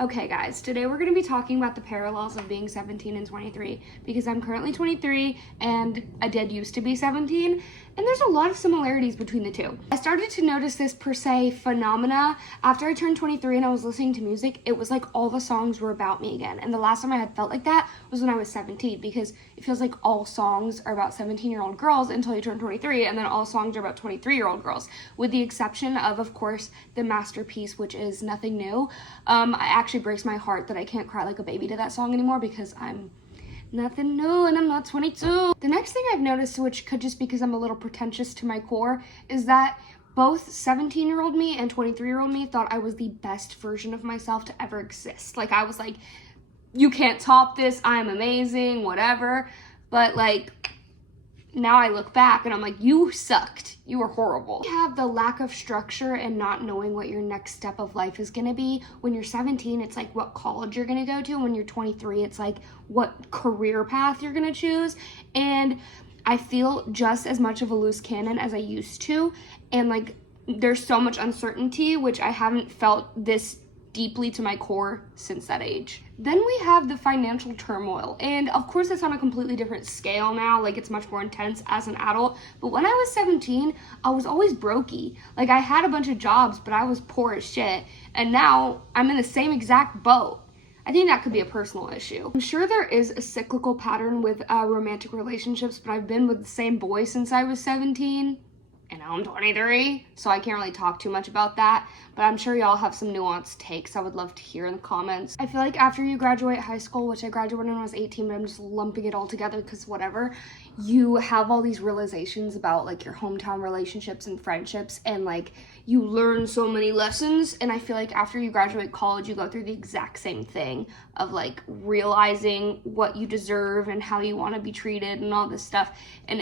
Okay guys, today we're going to be talking about the parallels of being 17 and 23 because I'm currently 23 and I did used to be 17, and there's a lot of similarities between the two. I started to notice this per se phenomena after I turned 23 and I was listening to music. It was like all the songs were about me again, and the last time I had felt like that was when I was 17 because it feels like all songs are about 17-year-old girls until you turn 23, and then all songs are about 23-year-old girls, with the exception of course, the masterpiece, which is Nothing New. I actually breaks my heart that I can't cry like a baby to that song anymore because I'm nothing new and I'm not 22. The next thing I've noticed, which could just because I'm a little pretentious to my core, is that both 17-year-old me and 23-year-old me thought I was the best version of myself to ever exist. Like, I was like, you can't top this, I'm amazing, whatever. But like, now I look back and I'm like, you sucked. You were horrible. You have the lack of structure and not knowing what your next step of life is gonna be. When you're 17, it's like what college you're gonna go to. When you're 23, it's like what career path you're gonna choose. And I feel just as much of a loose cannon as I used to. And like, there's so much uncertainty, which I haven't felt this deeply to my core since that age. Then we have the financial turmoil, and of course it's on a completely different scale now, like it's much more intense as an adult, but when I was 17, I was always brokey. Like, I had a bunch of jobs, but I was poor as shit, and now I'm in the same exact boat. I think that could be a personal issue. I'm sure there is a cyclical pattern with romantic relationships, but I've been with the same boy since I was 17. And now I'm 23, so I can't really talk too much about that, but I'm sure y'all have some nuanced takes I would love to hear in the comments. I feel like after you graduate high school, which I graduated when I was 18, but I'm just lumping it all together because whatever, you have all these realizations about like your hometown relationships and friendships, and like you learn so many lessons. And I feel like after you graduate college, you go through the exact same thing of like realizing what you deserve and how you want to be treated and all this stuff. And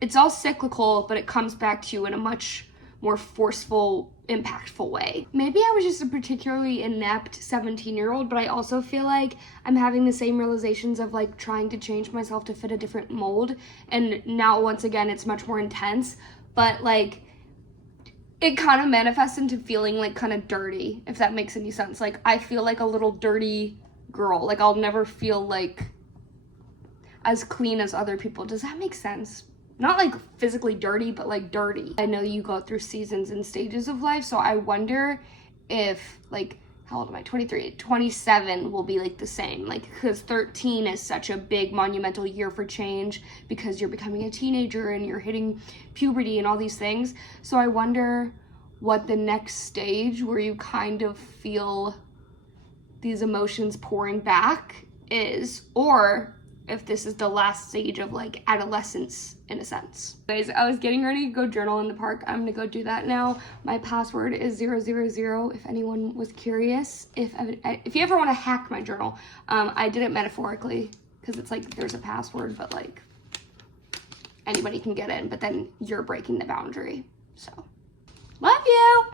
it's all cyclical, but it comes back to you in a much more forceful, impactful way. Maybe I was just a particularly inept 17-year-old, but I also feel like I'm having the same realizations of like trying to change myself to fit a different mold. And now, once again, it's much more intense, but like it kind of manifests into feeling like kind of dirty, if that makes any sense. Like, I feel like a little dirty girl. Like, I'll never feel like as clean as other people. Does that make sense? Not like physically dirty, but like dirty. I know you go through seasons and stages of life, so I wonder if like, how old am I? 23. 27 will be like the same, like, because 13 is such a big monumental year for change because you're becoming a teenager and you're hitting puberty and all these things. So I wonder what the next stage where you kind of feel these emotions pouring back is, or if this is the last stage of like adolescence in a sense. Guys, I was getting ready to go journal in the park. I'm gonna go do that now. My password is 000 if anyone was curious. If you ever want to hack my journal, I did it metaphorically because it's like there's a password, but like anybody can get in, but then you're breaking the boundary. So love you.